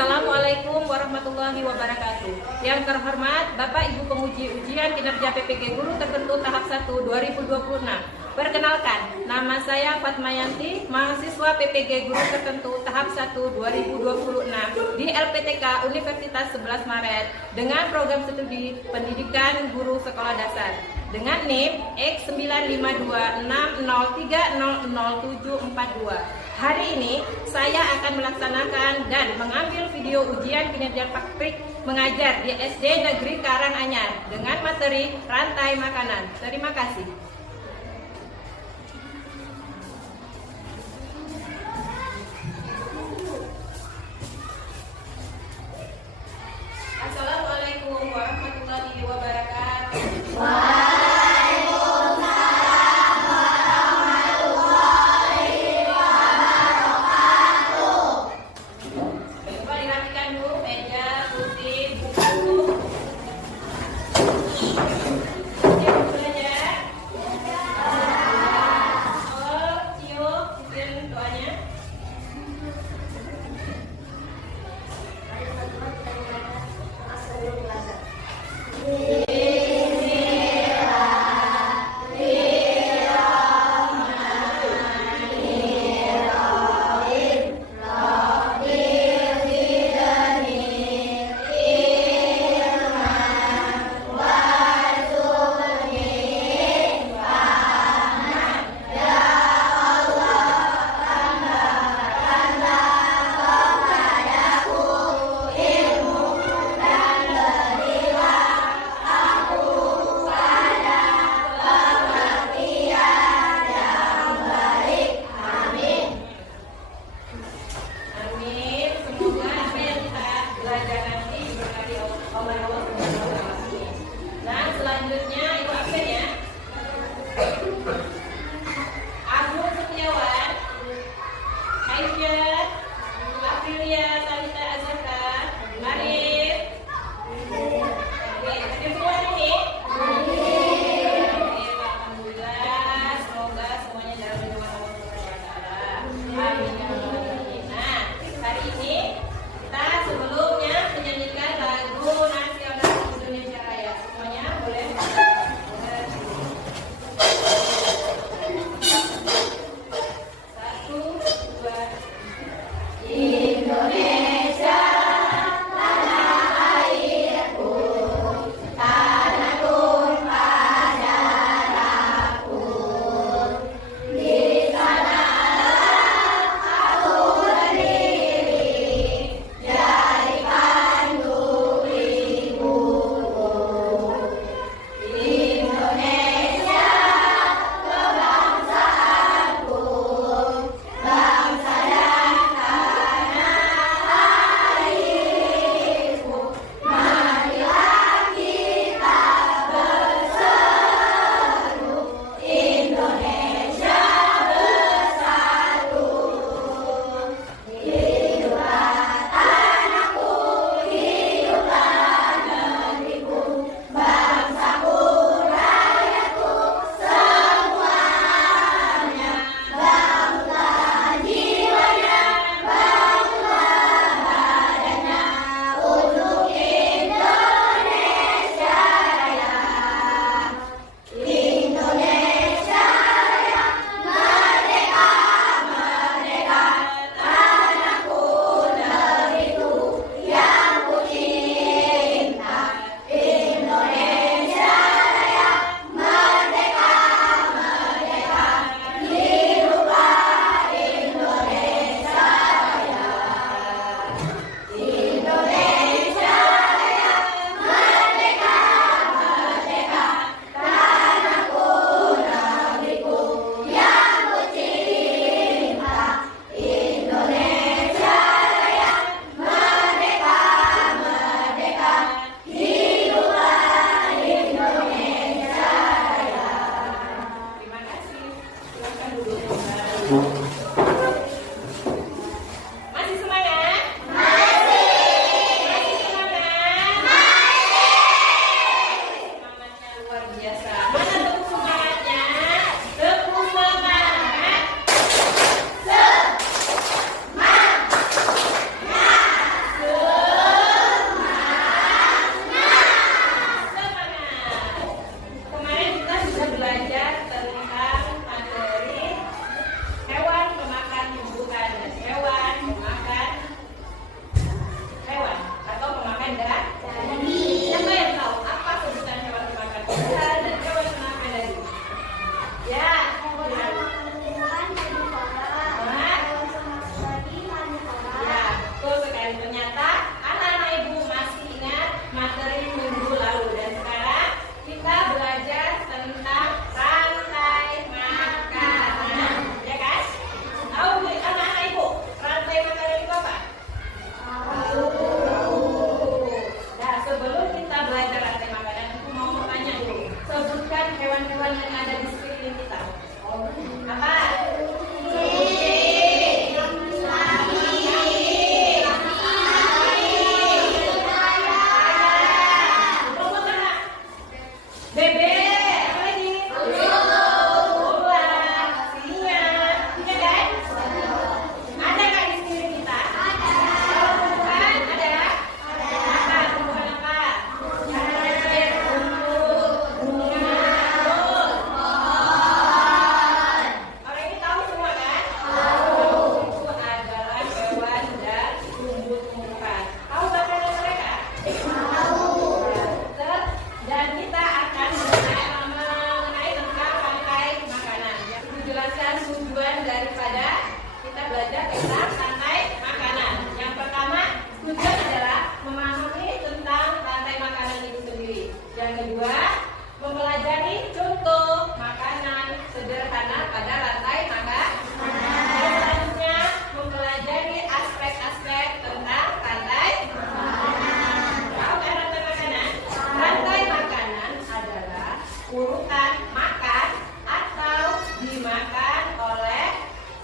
Assalamualaikum warahmatullahi wabarakatuh. Yang terhormat Bapak Ibu Penguji Ujian Kinerja PPG Guru Tertentu Tahap 1 2026. Perkenalkan, nama saya Fatmayanti, mahasiswa PPG Guru Tertentu Tahap 1 2026 di LPTK Universitas 11 Maret dengan program studi Pendidikan Guru Sekolah Dasar dengan NIM X95260300742. Hari ini saya akan melaksanakan dan mengambil video ujian kinerja praktik mengajar di SD Negeri Karanganyar dengan materi rantai makanan. Terima kasih. Assalamualaikum warahmatullahi wabarakatuh.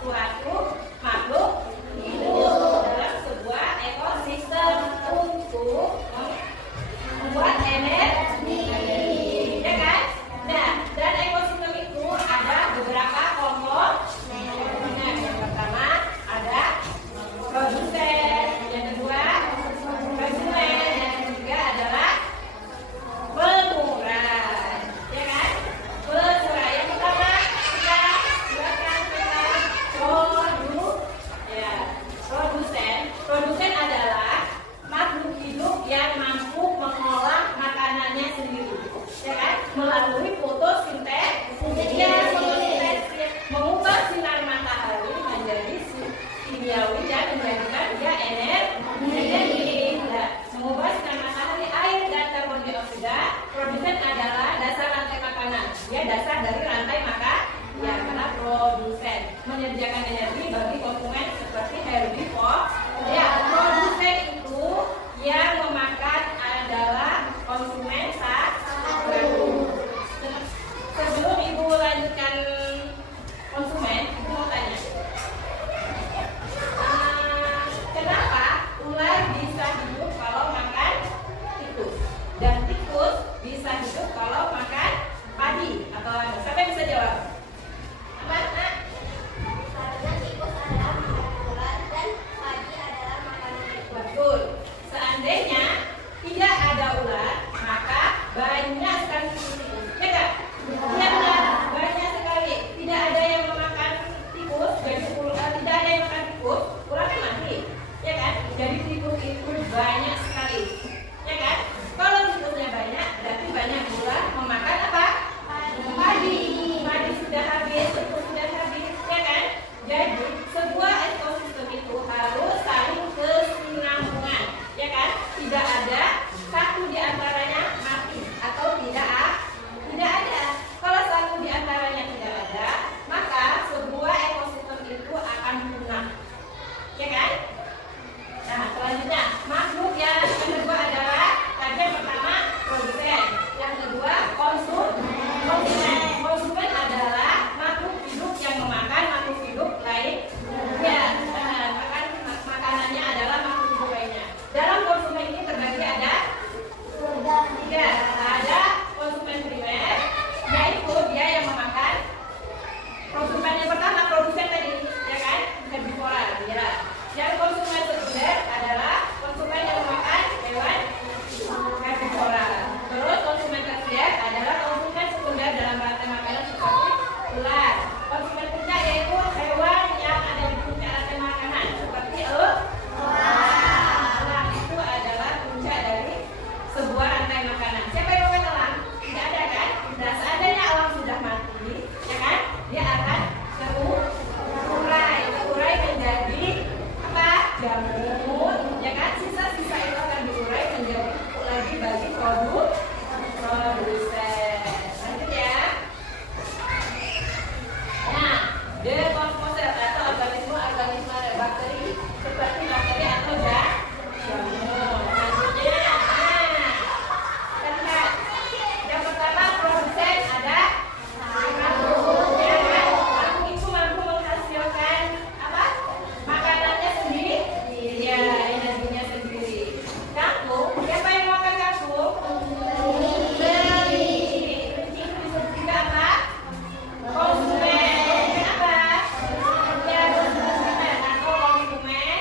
suatu makhluk hidup dalam sebuah ekosistem untuk membuat energi, ya kan? Nah, dan ekosistem itu ada beberapa komponen. Yang pertama ada produsen, yang kedua konsumen, yang ketiga adalah pengurang, ya kan? Pengurang yang pertama kita buatkan tentang produsen. Produsen adalah makhluk hidup yang mampu mengolah makanannya sendiri, ya kan? Melalui fotosintesis, mengubah sinar matahari menjadi kimiawi dan menjadikan dia energi. Nah, mengubah sinar matahari, air dan karbon dioksida. Produsen adalah dasar rantai makanan. Dia dasar dari rantai makan. Ya, karena produsen menyediakan energi bagi konsumen seperti herbivore. Ya, produsen itu yang memakan adalah konsumen satu. Sebelum Ibu lanjutkan konsumen, Ibu mau tanya, kenapa ular bisa hidup kalau makan tikus dan tikus bisa hidup kalau makan padi atau lada? Siapa yang bisa jawab? Apa? Nak? Karena tikus adalah makanan ular dan padi adalah makanan tikus. Betul. Seandainya tidak ada ular, maka banyak sekali tikus. Ya kan? Iya benar, banyak sekali. Tidak ada yang memakan tikus, jadi tidak ada yang makan tikus, ular kan mati. Ya kan? Jadi tikus itu banyak sekali. Ya kan? Kalau tikusnya banyak, berarti banyak ular memakan apa? Padi. Padi sudah habis, tikus sudah habis. Ya kan? Jadi sebuah ekosistem itu harus saling kesinambungan. Ya kan? Tidak ada satu di antaranya mati atau tidak ada. Kalau satu di antaranya tidak ada, maka sebuah ekosistem itu akan punah. Ya kan? Nah, selanjutnya makhluk yang kedua adalah tadi yang pertama produsen, yang kedua konsumen. Konsumen adalah makhluk hidup yang memakan makhluk hidup lain. Ya, makanannya adalah makhluk hidup lainnya. Dalam konsumen ini terbagi ada tiga. Ada konsumen primer, yaitu dia yang memakan. Konsumen yang pertama produsen tadi, ya kan? Herbivora, ya. Yang konsumen sekunder adalah konsumen yang memakan hewan herbivora. Terus konsumen tersier adalah konsumen sekunder dalam rantai makanan seperti ular. Konsumen puncak yaitu hewan yang ada di puncak rantai makanan seperti elang. Elang itu adalah puncak dari sebuah rantai makanan. Siapa yang makan elang? Tidak ada kan? Nah, seandainya elang sudah mati, ya kan? Dia akan terurai menjadi apa? Jamur, ya kan? Sisa-sisa itu akan diurai menjadi pupuk lagi bagi produsen. Lanjut ya. Nah, dekomposer atau organisme bakteri seperti bakteri atau jamur. Selanjutnya, lihat. Yang pertama produsen ada makhluk, ya kan? Makhluk itu mampu menghasilkan apa? Makanannya sendiri, ya, energinya sendiri. Kangkung, siapa yang makan kangkung? Kelinci. Kelinci itu disebut juga apa? Konsumen. Kenapa? Ya, konsumen atau konsumen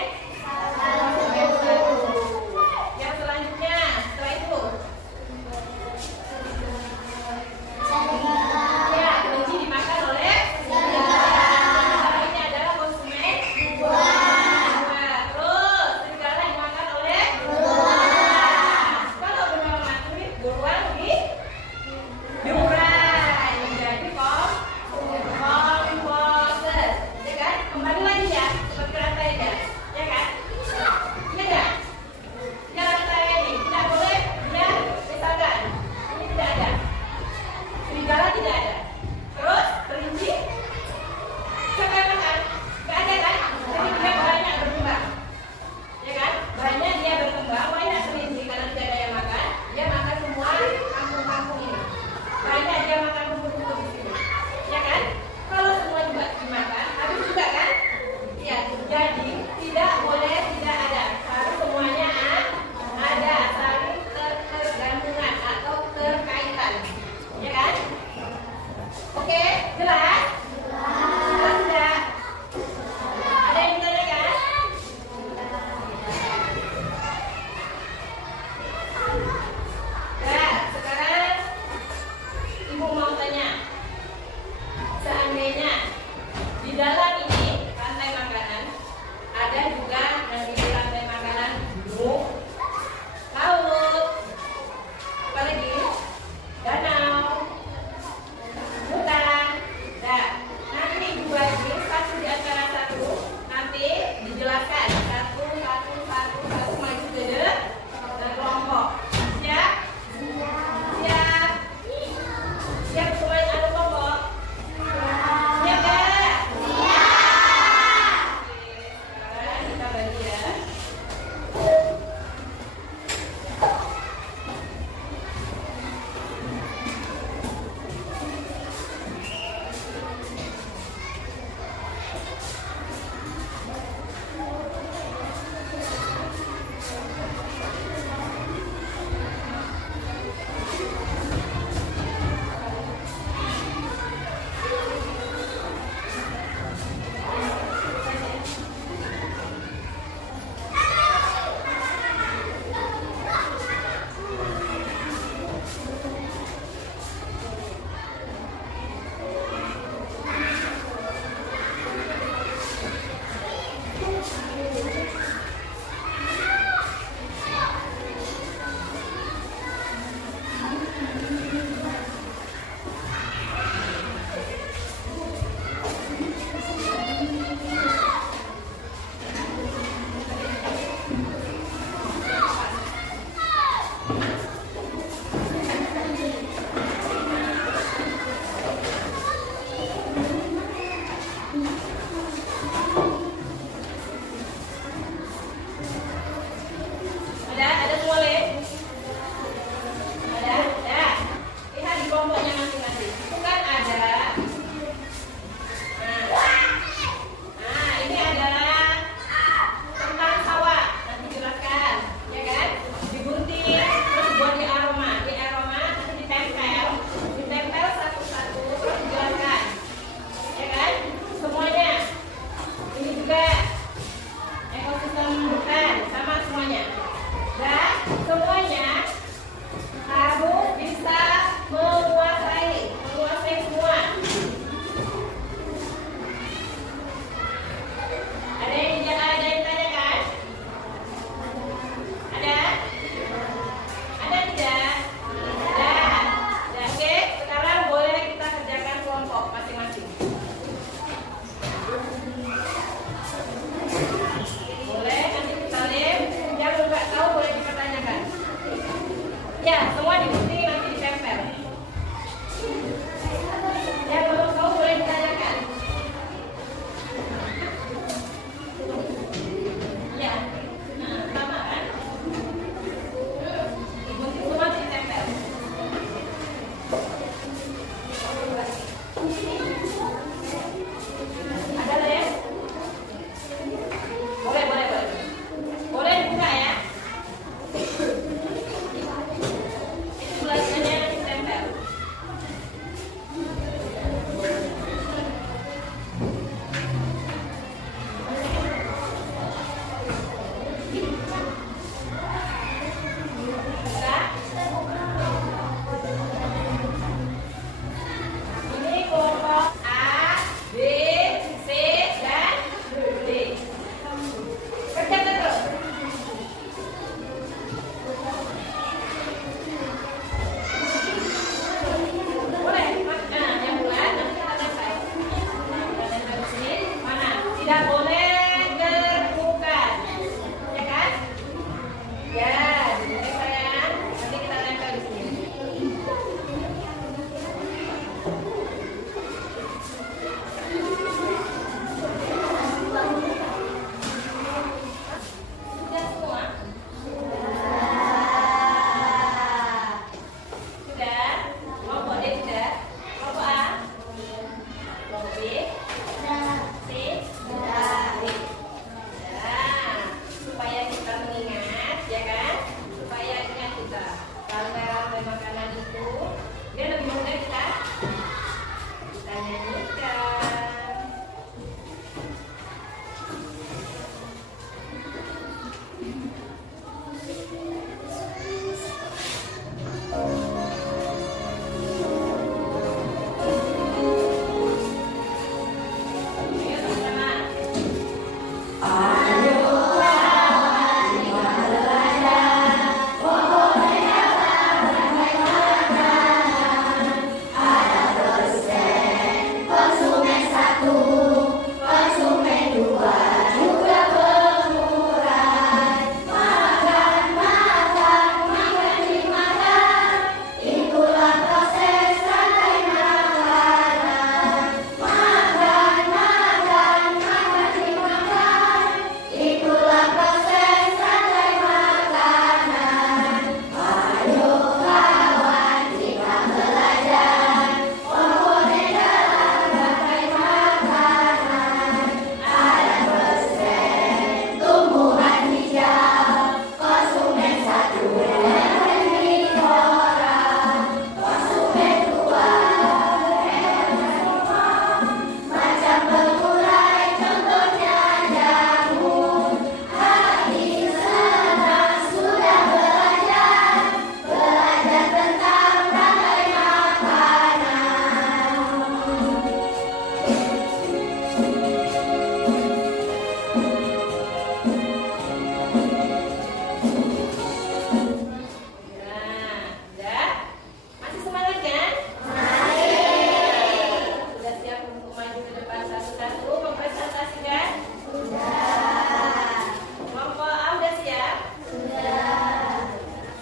satu-satu mempresentasikan? Sudah. Kelompok A udah siap? Sudah.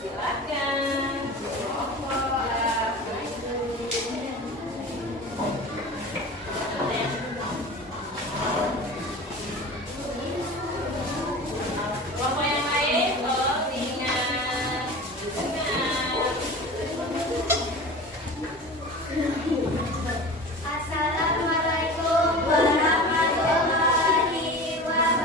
Silakan. Kelompok A. Kelompok yang lain, tolong diingat. Assalamualaikum warahmatullahi wabarakatuh.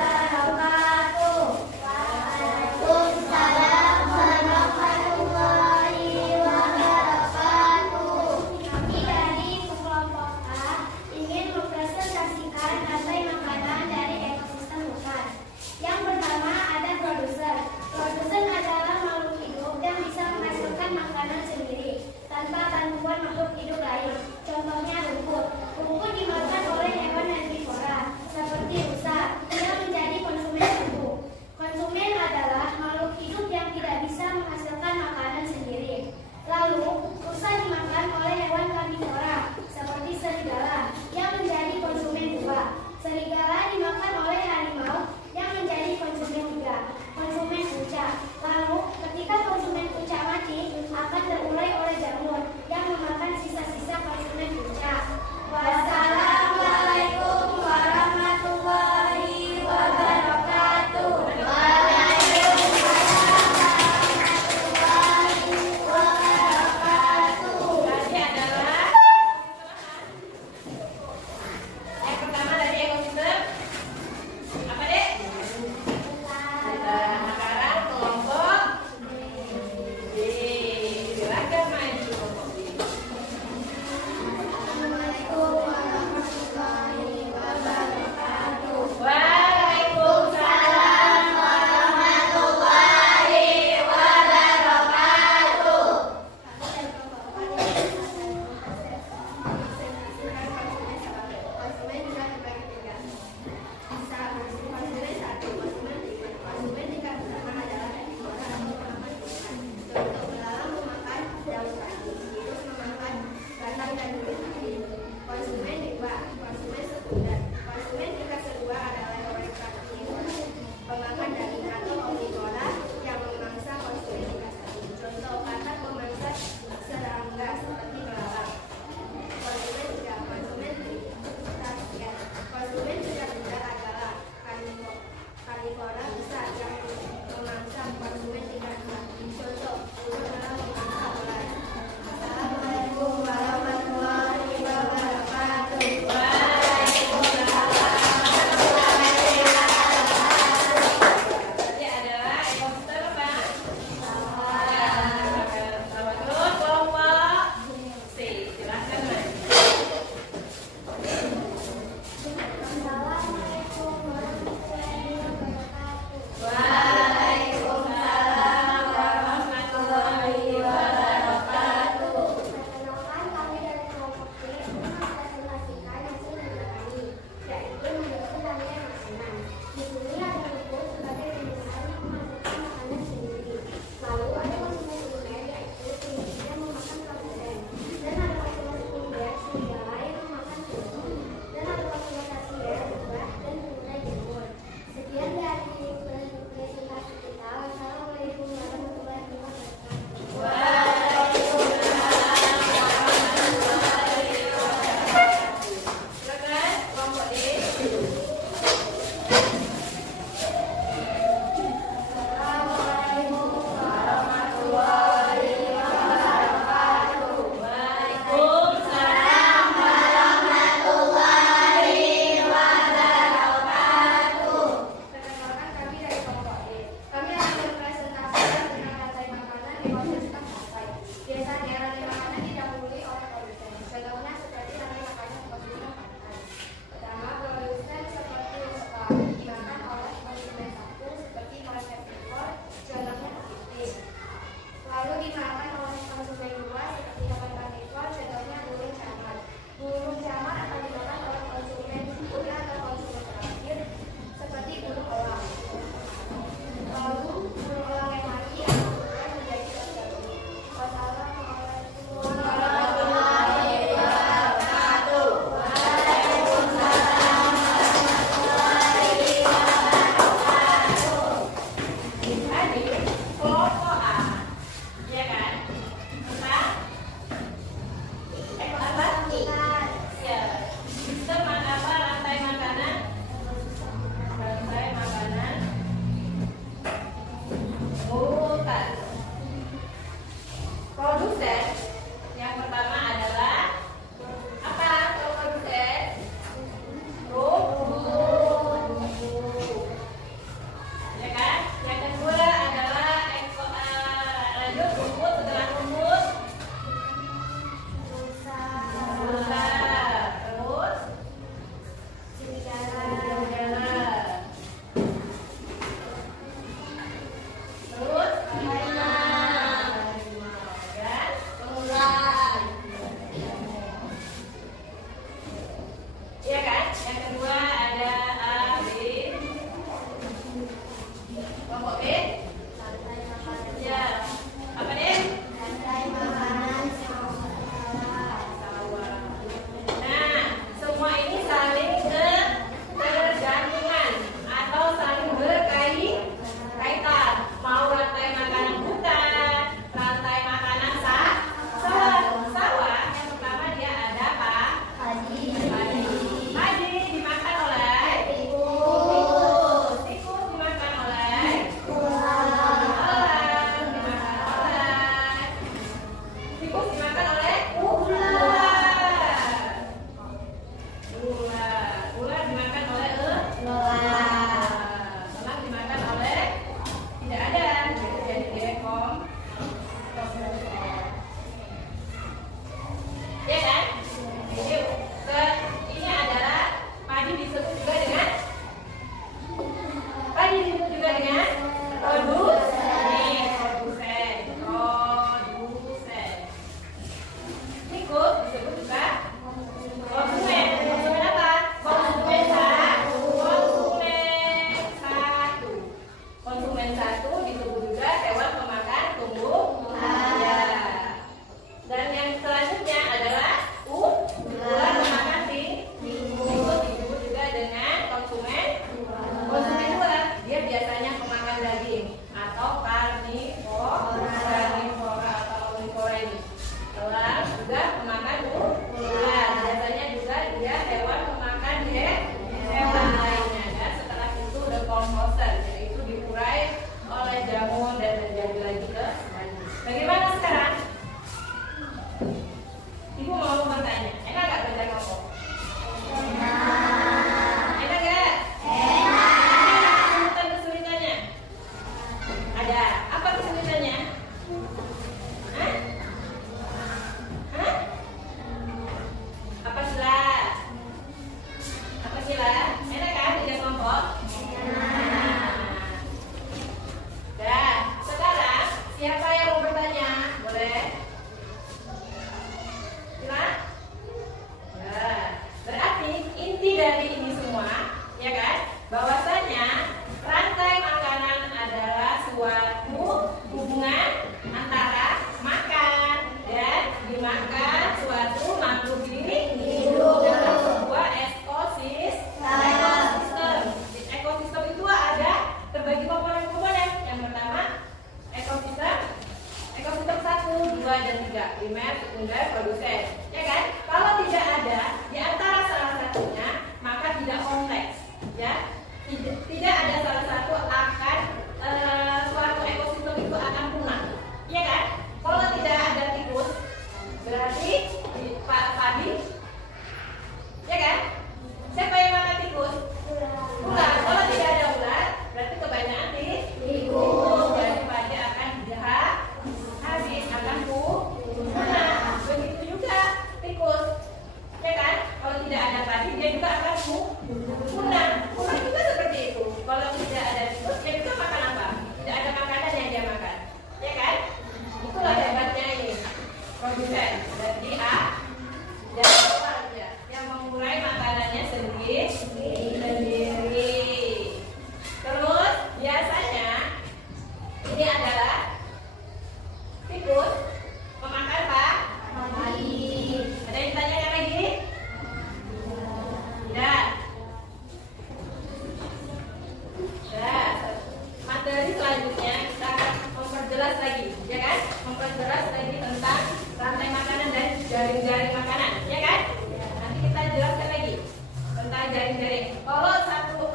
Kalau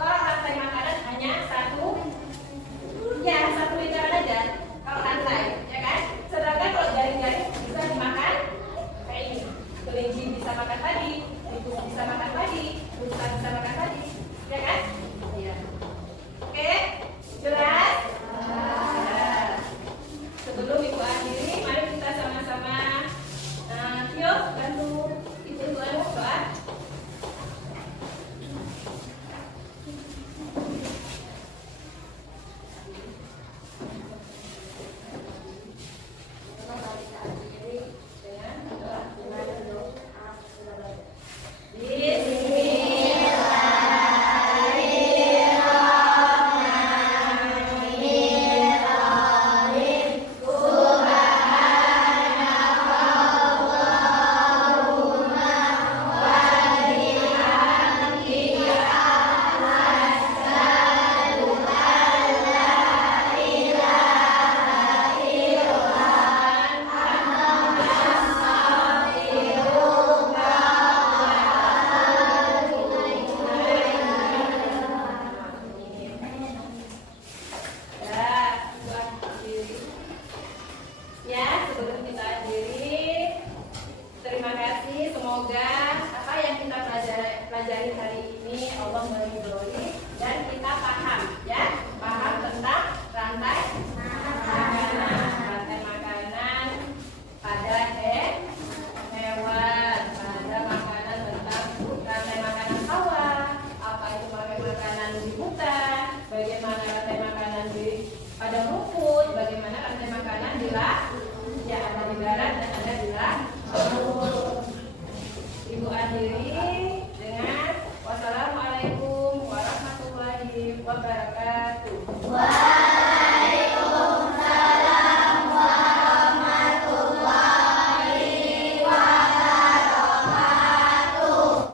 rantai makanan hanya satu lingkaran aja. Kalau rantai, ya kan? Sedangkan kalau jaring-jaring bisa dimakan kayak ini. Kelinci bisa makan padi, tikus bisa makan padi, rusa bisa makan padi, ya kan? Iya. Oke, jelas? Nah, sebelum ibu akhiri, mari kita sama-sama. Yuk, bantu ibu doa. Ya, sebelum kita akhiri, terima kasih. Semoga apa yang kita pelajari hari ini Allah meridhoi dan kita paham, ya, paham tentang rantai makanan pada hewan, pada makanan tentang rantai makanan hawa, apa itu makanan di hutan, bagaimana rantai makanan pada rumput, bagaimana rantai makanan di ya, ada di darat dan ada di laut. Ibu akhiri dengan wassalamualaikum warahmatullahi wabarakatuh.